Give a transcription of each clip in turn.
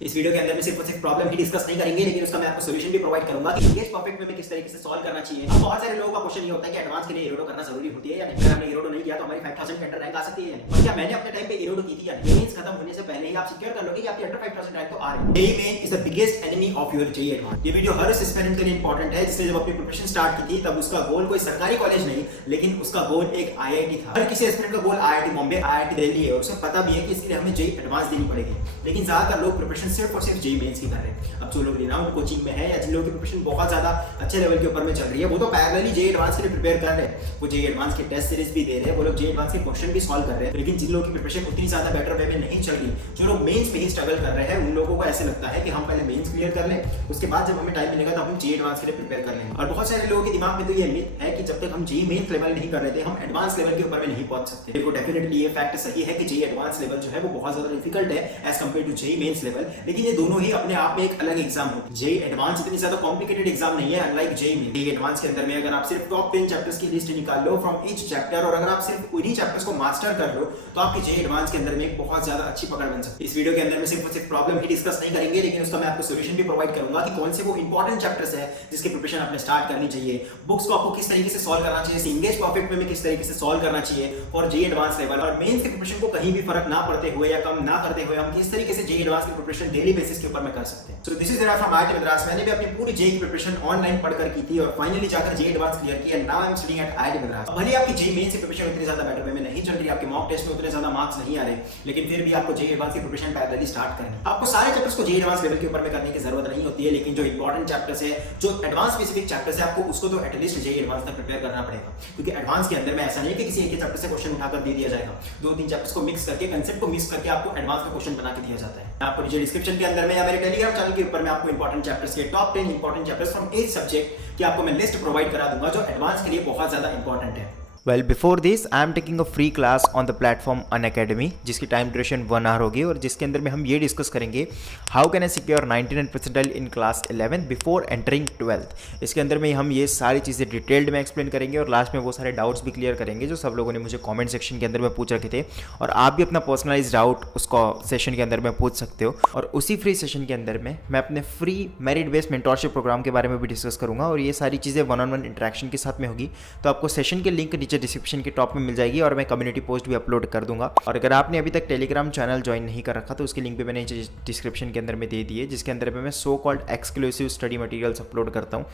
इस वीडियो के अंदर में सिर्फ और सिर्फ प्रॉब्लम ही डिस्कस नहीं करेंगे, लेकिन उसका मैं आपको सॉल्यूशन भी प्रोवाइड करूंगा कि इंग्लिश परफेक्ट में किस तरीके से सॉल्व करना चाहिए। अब बहुत सारे लोगों का क्वेश्चन ये होता है कि एडवांस के लिए इरोडो करना जरूरी होती है या नहीं। अगर हमने इरोडो नहीं किया तो हमारी 5000 के अंडर रैंक आ सकती है या नहीं। और क्या मैंने अपने टाइम पे इरोडो की थी या नहीं। मेंस खत्म होने से पहले ही आप सिक्योर कर लोगे कि आपकी अंडर 5000 रैंक तो आ रही है। JEE main is the biggest enemy of your JEE advance. ये वीडियो हर एस्पिरेंट के लिए इंपॉर्टेंट है, जिसने जब अपनी प्रिपरेशन स्टार्ट की थी तब उसका गोल कोई सरकारी कॉलेज नहीं, लेकिन उसका गोल एक आईआईटी था। हर किसी एस्पिरेंट का गोल आईआईटी बॉम्बे, आईआईटी दिल्ली है। उसे पता भी है कि इसके लिए हमें जेईई एडवांस देनी पड़ेगी, लेकिन ज्यादातर लोग प्रिपरेशन सिर्फ और सिर्फ जेईई मेंस की कर रहे हैं। अब जो लोग रिनाउंड कोचिंग में है या जिन लोगों की प्रिपरेशन बहुत ज्यादा अच्छे लेवल के ऊपर में चल रही है, वो तो पैरेलली जेईई एडवांस के लिए प्रिपेयर कर रहे हैं। वो जेईई एडवांस के टेस्ट सीरीज भी दे रहे हैं, वो लोग जेईई एडवांस के क्वेश्चन भी सॉल्व कर रहे हैं। लेकिन जिन लोगों की प्रिपरेशन उतनी ज्यादा बेटर वे में नहीं चल रही, जो लोग मेंस में ही स्ट्रगल कर रहे हैं, उन लोगों को ऐसे लगता है कि हम पहले मेंस क्लियर कर लें, उसके बाद जब हमें टाइम मिलेगा तो हम जेईई एडवांस के लिए प्रिपेयर कर लेंगे। और बहुत सारे लोगों के दिमाग में तो ये मिथ है कि जब तक हम जेईई मेंस लेवल नहीं कर रहे थे, हम एडवांस लेवल के ऊपर में नहीं पहुंच सकते। देखो डेफिनेटली ये फैक्ट सही है कि जेईई एडवांस लेवल जो है वो बहुत ज्यादा डिफिकल्ट है as compare to JEE mains level, लेकिन ये दोनों ही अपने आप में एक अलग एग्जाम होते हैं। जेईई एडवांस इतनी ज्यादा कॉम्प्लिकेटेड एग्जाम नहीं है, अनलाइक जेईई में। जेईई एडवांस के अंदर में अगर आप सिर्फ टॉप 10 चैप्टर्स की लिस्ट निकाल लो फ्रॉम ईच चैप्टर, और अगर आप सिर्फ उन्हीं चैप्टर्स को मास्टर कर लो, तो आपकी जेईई एडवांस के अंदर में एक बहुत ज्यादा अच्छी पकड़ बन सकती है। इस वीडियो के अंदर में सिर्फ और सिर्फ प्रॉब्लम ही डिस्कस नहीं करेंगे, लेकिन उसका मैं आपको सॉल्यूशन भी प्रोवाइड करूंगा कि कौन से वो इंपॉर्टेंट चैप्टर्स है जिसकी प्रिपरेशन आपने स्टार्ट करनी चाहिए, बुक्स को आपको किस तरीके से सॉल्व करना चाहिए, इंग्लिश परफेक्ट में किस तरीके से सॉल्व करना चाहिए और जेईई एडवांस लेवल और मेंस की प्रिपरेशन को कहीं भी फर्क ना पड़ते हुए या कम ना करते हुए हम किस तरीके से जेईई एडवांस की प्रिपरेशन डेली बेसिस के ऊपर में कर सकते हैं। So this is from IIT Madras. मैंने भी अपनी पूरी जेईई की प्रिपरेशन ऑनलाइन पढ़कर की थी और फाइनली जाकर जेईई एडवांस क्लियर किया। Now I am studying eight IIT Madras. भले आपकी जेईई मेंस की प्रिपरेशन उतनी ज्यादा बेटर वे में नहीं चल रही, आपके मॉक टेस्ट में उतने ज्यादा मार्क्स नहीं आ रहे, लेकिन फिर भी आपको जेईई एडवांस की प्रिपरेशन पैरेलली स्टार्ट करनी है। आपको सारे चैप्टर्स को जेईई एडवांस लेवल के ऊपर में करने की जरूरत नहीं होती है, लेकिन जो इंपॉर्टेंट चैप्टर्स है, जो एडवांस स्पेसिफिक चैप्टर्स है, आपको उसको तो एटलीस्ट जेईई एडवांस तक प्रिपेयर करना पड़ेगा। क्योंकि एडवांस के अंदर में ऐसा नहीं है कि किसी एक चैप्टर से क्वेश्चन उठाकर दे दिया जाएगा। 2-3 चैप्टर्स को मिक्स करके, कंसेप्ट को मिक्स करके आपको एडवांस का क्वेश्चन बना के दिया जाता है। आपको नीचे डिस्क्रिप्शन के अंदर में या मेरे टेलीग्राम चैनल के ऊपर में आपको इंपॉर्टेंट चैप्टर्स के top 10 important chapters from each subject की आपको मैं लिस्ट प्रोवाइड करा दूंगा, जो एडवांस के लिए बहुत ज्यादा इंपॉर्टेंट है। Well, before this, I am taking a free class on the platform Unacademy, जिसकी टाइम ड्यूरेशन 1 आवर होगी और जिसके अंदर में हम ये डिस्कस करेंगे how can I secure 99 percentile in class 11 before entering 12th। इसके अंदर में हम ये सारी चीज़ें डिटेल्ड में एक्सप्लेन करेंगे और लास्ट में वो सारे डाउट्स भी क्लियर करेंगे जो सब लोगों ने मुझे कमेंट सेक्शन के अंदर में पूछ रखे थे, और आप भी अपना पर्सनलाइज डाउट उसको सेशन के अंदर में पूछ सकते हो। और उसी फ्री सेशन के अंदर में मैं अपने free merit based mentorship programme के बारे में भी डिस्कस करूँगा, और ये सारी चीज़ें 1-on-1 इंटरेक्शन के साथ में होगी। तो आपको सेशन के लिंक नीचे डिस्क्रिप्शन के टॉप में मिल जाएगी और मैं कम्युनिटी पोस्ट भी अपलोड कर दूंगा। और अगर आपने अभी तक टेलीग्राम चैनल ज्वाइन नहीं कर रखा तो उसकी लिंक भी मैंने डिस्क्रिप्शन के अंदर में दे दी है, जिसके अंदर में मैं so called exclusive study materials upload करता हूँ।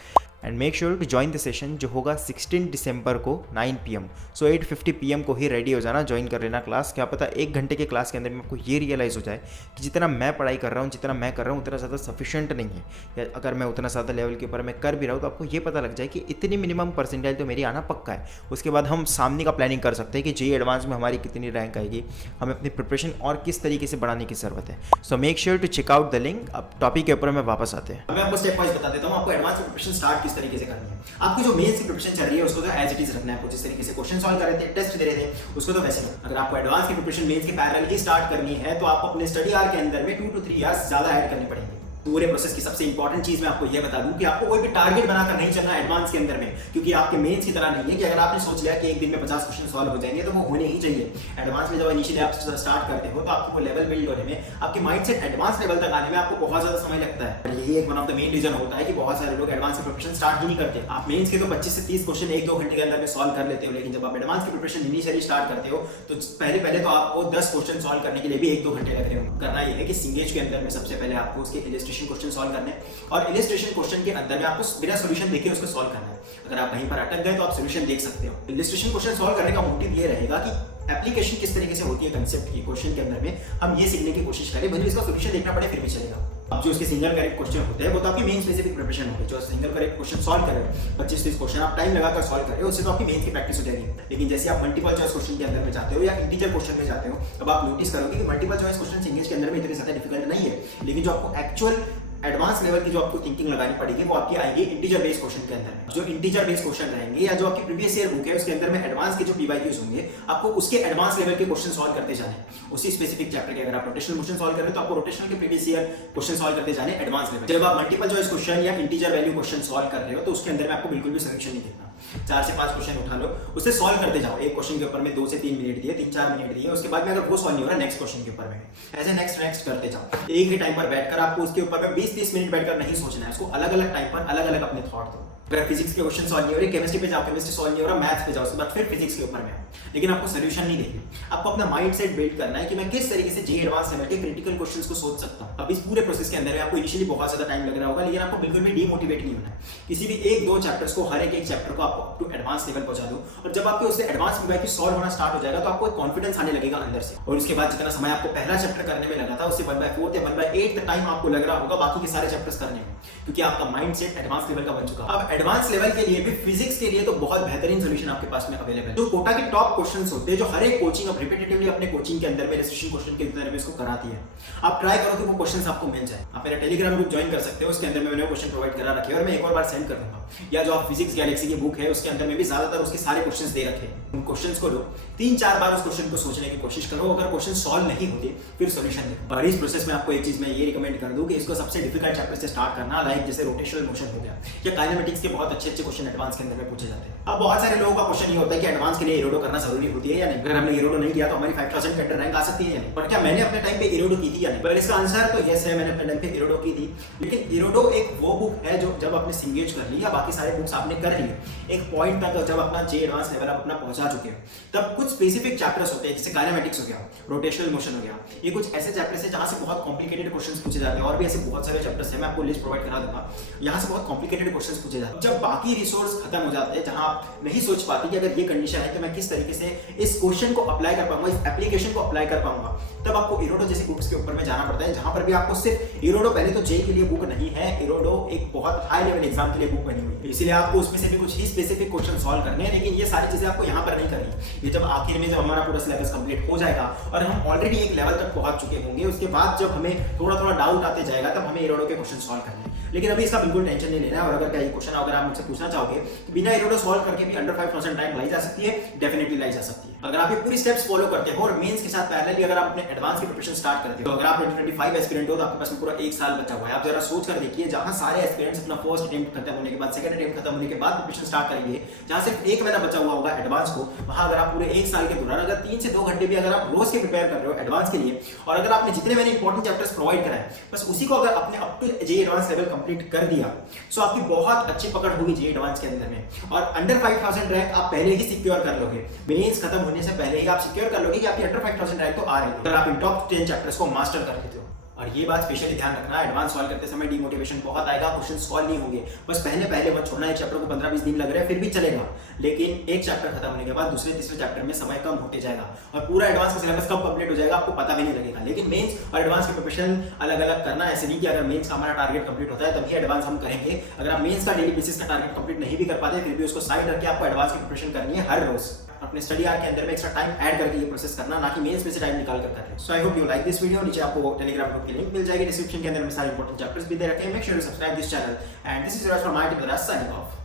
And make sure to join the session, जो होगा 16 दिसंबर को 9 PM। सो 8:50 PM को ही रेडी हो जाना, ज्वाइन कर लेना क्लास। क्या पता 1 घंटे के क्लास के अंदर में आपको ये रियलाइज़ हो जाए कि जितना मैं पढ़ाई कर रहा हूँ, जितना मैं कर रहा हूँ, उतना ज़्यादा सफिशिएंट नहीं है, या अगर मैं उतना ज़्यादा लेवल के ऊपर मैं कर भी रहा हूँ तो आपको ये पता लग जाए कि इतनी मिनिमम परसेंटाइल तो मेरी आना पक्का है। उसके बाद हम सामने का प्लानिंग कर सकते हैं कि जेईई एडवांस में हमारी कितनी रैंक आएगी, हमें अपनी प्रिपरेशन और किस तरीके से बढ़ाने की ज़रूरत है। So make sure to check out the link. अब टॉपिक के ऊपर मैं वापस आते हैं। मैं आपको स्टेप वाइज बता देता हूँ आपको एडवांस की प्रिपरेशन स्टार्ट किस तरीके से करनी है। आपकी जो मेंस की प्रिपरेशन चल रही है उसको तो एज इट इज रखना है। आपको जिस तरीके से क्वेश्चन सॉल्व कर रहे थे, टेस्ट दे रहे थे, उसको तो वैसे ही। अगर आपको एडवांस की प्रिपरेशन मेंस के पैरेलल ही स्टार्ट करनी है तो आपको अपने स्टडी आवर के अंदर में 2 to 3 इयर्स ज्यादा ऐड करने पड़ेंगे। पूरे प्रोसेस की सबसे इंपॉर्टेंट चीज मैं आपको यह बता दूं कि आपको कोई भी टारगेट बनाकर नहीं चलना एडवांस के अंदर में, क्योंकि आपके मेंस की तरह नहीं है कि अगर आपने सोच लिया कि एक दिन में 50 क्वेश्चन सॉल्व हो जाएंगे तो वो होने ही चाहिए। एडवांस में जब इनिशियली आप स्टार्ट करते हो तो आपको वो लेवल बिल्ड होने में, आपके माइंडसेट एडवांस लेवल तक आने में आपको बहुत ज्यादा समय लगता है। और यही एक one of the main reason होता है कि बहुत सारे लोग एडवांस की प्रिपरेशन स्टार्ट ही नहीं करते। आप मेंस के तो 25 से 30 क्वेश्चन 1-2 घंटे के अंदर में सॉल्व कर लेते हो, लेकिन जब आप एडवांस की प्रिपरेशन इनिशियली स्टार्ट करते हो तो पहले तो आपको 10 क्वेश्चन सॉल्व करने के लिए भी 1-2 घंटे लग रहे हो। करना यह है कि सिंगेज के अंदर में सबसे पहले आपको उसके इलस्ट्रेशन क्वेश्चन सॉल्व करने और इलस्ट्रेशन क्वेश्चन के अंदर में आपको बिना सॉल्यूशन देखे उसको सॉल्व करना है। अगर आप वहीं पर अटक गए तो आप सॉल्यूशन देख सकते हो। इलस्ट्रेशन क्वेश्चन सॉल्व करने का मोटिव ये रहेगा कि एप्लीकेशन किस तरीके से होती है कंसेप्ट की क्वेश्चन के अंदर में, हम ये सीखने की कोशिश करें, भले इसका सॉल्यूशन देखना पड़े फिर भी चलेगा। अब जो उसके सिंगल करेक्ट क्वेश्चन होते हैं वो तो आपकी मेन स्पेसिफिक प्रिपरेशन होगी। जो सिंगल करेक्ट क्वेश्चन सॉल्व कर रहे हो, 25-30 क्वेश्चन आप टाइम लगाकर सॉल्व कर रहे हो, उससे तो आपकी मेन की प्रैक्टिस हो जाएगी। लेकिन जैसे आप मल्टीपल चॉइस क्वेश्चन के अंदर में जाते हो या इंटीजर क्वेश्चन में जाते हो, तब आप नोटिस करोगे कि मल्टीपल चॉइस क्वेश्चन इंग्लिश के अंदर में इतने ज्यादा डिफिकल्ट नहीं है, लेकिन जो आपको एक्चुअल एडवांस लेवल की जो आपको थिंकिंग लगानी पड़ेगी वो आपकी आएगी इंटीजर बेस्ड क्वेश्चन के अंदर। जो इंटीजर बेस्ड क्वेश्चन रहेंगे या जो आपकी प्रीवियस ईयर बुक है उसके अंदर में एडवांस के जो पीवाईक्यूज होंगे, आपको उसके एडवांस लेवल के क्वेश्चन सॉल्व करते जाने उसी स्पेसिफिक चैप्टर के। अगर आप रोटेशनल क्वेश्चन सॉल्व कर रहे हो तो आपको रोटेशनल के प्रीवियस ईयर क्वेश्चन सॉल्व करते जाने एडवांस लेवल। जब आप मल्टीपल चॉइस क्वेश्चन या इंटीजर वैल्यू क्वेश्चन सॉल्व कर रहे हो तो उसके अंदर में आपको बिल्कुल भी सॉल्यूशन नहीं देखना। 4 से 5 क्वेश्चन उठा लो, उसे सॉल्व करते जाओ। एक क्वेश्चन के ऊपर में 2 से 3 मिनट दिए, 3-4 मिनट दिए, उसके बाद में अगर वो सॉल्व नहीं हो रहा नेक्स्ट क्वेश्चन के ऊपर में ऐसे नेक्स्ट करते जाओ। एक ही टाइम पर बैठकर आपको उसके ऊपर में 20-30 मिनट बैठकर नहीं सोचना है, उसको अलग अलग टाइम पर अलग अलग अपने थॉट दो। अगर फिजिक्स के क्वेश्चन सॉल्व नहीं हो रहे, केमिस्ट्री पे जाओ, केमिस्ट्री सॉल्व नहीं हो रहा, मैथ्स पे जाओ, उसके बाद फिर फिजिक्स के ऊपर में आओ। लेकिन आपको सोल्यूशन नहीं देखिए, आपको अपना माइंडसेट बिल्ड करना है कि मैं किस तरीके से जे एडवांस लेवल के क्रिटिकल क्वेश्चंस को सोच सकता हूं। अब इस पूरे प्रोसेस के अंदर में आपको इनिशियली बहुत ज्यादा टाइम लग रहा होगा, लेकिन आपको बिल्कुल भी डीमोटिवेट नहीं होना है। किसी भी 1-2 चैप्टर्स को, हर एक चैप्टर को आपको अप टू एडवांस लेवल पहुंचा दो, और जब आपके उससे एडवांस की सॉल्व होना स्टार्ट हो जाएगा तो आपको एक कॉन्फिडेंस आने लगेगा अंदर से। और उसके बाद जितना समय आपको पहला चैप्टर करने में लगा था, उससे 1/4 या 1/8 तक टाइम आपको लग रहा होगा बाकी के सारे चैप्टर्स करने में, क्योंकि आपका माइंडसेट एडवांस लेवल का बन चुका है। अब एडवांस लेवल के लिए भी फिजिक्स के लिए तो बहुत बेहतरीन सॉल्यूशन आपके पास में अवेलेबल है। जो कोटा के टॉप क्वेश्चंस होते हैं, जो हर एक कोचिंग अब रिपीटेटिवली अपने कोचिंग के अंदर में रेजिस्ट्रेशन क्वेश्चन के अंदर में इसको कराती है, आप ट्राई करो कि वो क्वेश्चंस आपको मिल जाए। आप मेरा टेलीग्राम ग्रुप ज्वाइन कर सकते हो, उसके अंदर में मैंने क्वेश्चन प्रोवाइड करा रखे हैं और मैं एक और बार सेंड कर दूंगा। या जो आप फिजिक्स गैलेक्सी की बुक है उसके अंदर में भी ज्यादातर उसके सारे क्वेश्चंस दे रखे हैं। उन क्वेश्चंस को लो, 3-4 बार उस क्वेश्चन को सोचने की कोशिश करो, अगर क्वेश्चन सॉल्व नहीं होते फिर सॉल्यूशन देखो। और इस प्रोसेस में आपको एक चीज मैं ये रिकमेंड कर दूं कि इसको सबसे डिफिकल्ट चैप्टर से स्टार्ट करना, लाइक जैसे रोटेशनल मोशन हो गया या काइनेमेटिक्स के बहुत अच्छे क्वेश्चन एडवांस के अंदर में पूछे जाते हैं। अब बहुत सारे लोगों का क्वेश्चन ये होता है कि एडवांस के लिए इरोडो करना जरूरी होती है या नहीं, अगर हमने इरोडो नहीं किया तो हमारी 5000 के अंडर रैंक आ सकती है या नहीं। पर क्या मैंने अपने टाइम पे इरोडो की थी या नहीं? पर इसका आंसर तो यस है, मैंने अपने टाइम पे इरोडो की थी। लेकिन इरोडो एक वो बुक है जो जब आपने सिंगेज कर ली या बाकी सारे बुक्स आपने कर ली, एक पॉइंट तक जब अपना जे एडवांस लेवल आप अपना पहुंचा चुके हो, तब कुछ स्पेसिफिक चैप्टर्स होते हैं, जैसे काइनेमेटिक्स हो गया, रोटेशनल मोशन हो गया, ये कुछ ऐसे चैप्टर्स हैं जहां से बहुत कॉम्प्लिकेटेड क्वेश्चंस पूछे जाते हैं। और भी ऐसे बहुत सारे चैप्टर्स हैं, मैं आपको लिस्ट प्रोवाइड करा दूंगा, यहां से बहुत कॉम्प्लिकेटेड क्वेश्चंस पूछे जाते हैं। जब बाकी रिसोर्स खत्म हो जाते हैं, जहां आप नहीं सोच पाते कि अगर ये कंडीशन है तो मैं किस तरीके से इस क्वेश्चन को अप्लाई कर पाऊंगा, इस एप्लीकेशन को अप्लाई कर पाऊंगा, तब आपको इरोडो जैसी बुक्स के ऊपर में जाना पड़ता है, जहां पर भी आपको सिर्फ इरोडो, पहले तो जे के लिए बुक नहीं है, इरोडो एक बहुत हाई लेवल एग्जाम के लिए बुक बनी हुई है, इसलिए आपको उसमें से भी कुछ ही स्पेसिफिक क्वेश्चन सॉल्व करने हैं। लेकिन ये सारी चीजें आपको यहाँ पर नहीं करनी, ये जब आखिर में जब हमारा पूरा सिलेबस कंप्लीट हो जाएगा और हम ऑलरेडी एक लेवल तक पहुंच चुके होंगे, उसके बाद जब हमें थोड़ा थोड़ा डाउट आते जाएगा तब हमें इरोडो के क्वेश्चन सॉल्व करने हैं। लेकिन अभी इसका बिल्कुल टेंशन नहीं लेना है। और अगर क्या ये क्वेश्चन अगर आप मुझसे पूछना चाहोगे तो बिना इरोडो सॉल्व करके भी अंडर 5% टाइम लाई जा सकती है, डेफिनेटली लाई जा सकती है अगर आप ये पूरी स्टेप्स फॉलो करते हो। और मेंस के साथ पैरेलली अगर आप अपने एडवांस की प्रिपरेशन स्टार्ट करते हो, तो अगर आप 2025 एस्पिरेंट हो तो आपके पास में पूरा 1 साल बचा हुआ है। आप जरा सोच कर देखिए, जहां सारे एस्पिरेंट्स अपना फर्स्ट अटेम्प्ट खत्म होने के बाद, सेकंड अटेम्प्ट खत्म होने के बाद प्रिपरेशन स्टार्ट करेंगे, जहां सिर्फ 1 महीना बचा हुआ होगा एडवांस को, वहां अगर आप पूरे 1 साल के दौरान अगर 3 से 2 घंटे भी अगर आप रोज के प्रिपेयर कर रहे हो एडवांस के लिए, और अगर आपने जितने मैंने इंपॉर्टेंट चैप्टर्स प्रोवाइड कराए बस उसी को अगर आपने up to J advance level complete कर दिया, सो आपकी बहुत अच्छी पकड़ होगी जे एडवांस के अंदर में। और अंडर 5000 रैंक आप पहले ही सिक्योर कर लोगे, मेंस खत्म होने से पहले ही आप सिक्योर कर लोगे कि आपकी अंडर 5000 रैंक तो आ रही है, अगर आप इन टॉप 10 चैप्टर्स को मास्टर कर लेते हो। और ये बात स्पेशली ध्यान रखना, एडवांस सॉल्व करते समय डीमोटिवेशन बहुत आएगा, क्वेश्चन सॉल्व नहीं होंगे, बस पहले मत छोड़ना। एक चैप्टर को 15-20 दिन लग रहे हैं फिर भी चलेगा, लेकिन एक चैप्टर खत्म होने के बाद दूसरे तीसरे चैप्टर में समय कम होते जाएगा और पूरा एडवांस का सिलेबस कब कंप्लीट हो जाएगा आपको पता भी नहीं लगेगा। लेकिन मेंस और एडवांस की प्रिपरेशन अलग अलग करना, ऐसे नहीं कि अगर मेंस का हमारा टारगेट कंप्लीट होता है तभी एडवांस हम करेंगे। अगर आप मेंस का डेली बेसिस का टारगेट कंप्लीट नहीं भी कर पाते फिर भी उसको साइड रखके आपको एडवांस की प्रिपरेशन करनी है हर रोज। अपने स्टडी आवर के अंदर में एक्स्ट्रा टाइम ऐड करके ये प्रोसेस करना, ना कि मेंस में से टाइम निकाल कर करना। So I hope you like this video. नीचे आपको टेलीग्राम ग्रुप की लिंक मिल जाएगी, डिस्क्रिप्शन के अंदर में सारे इंपॉर्टेंट चैप्टर्स भी दे रखे हैं। Make sure to subscribe this channel and this is Raj from my team signing of.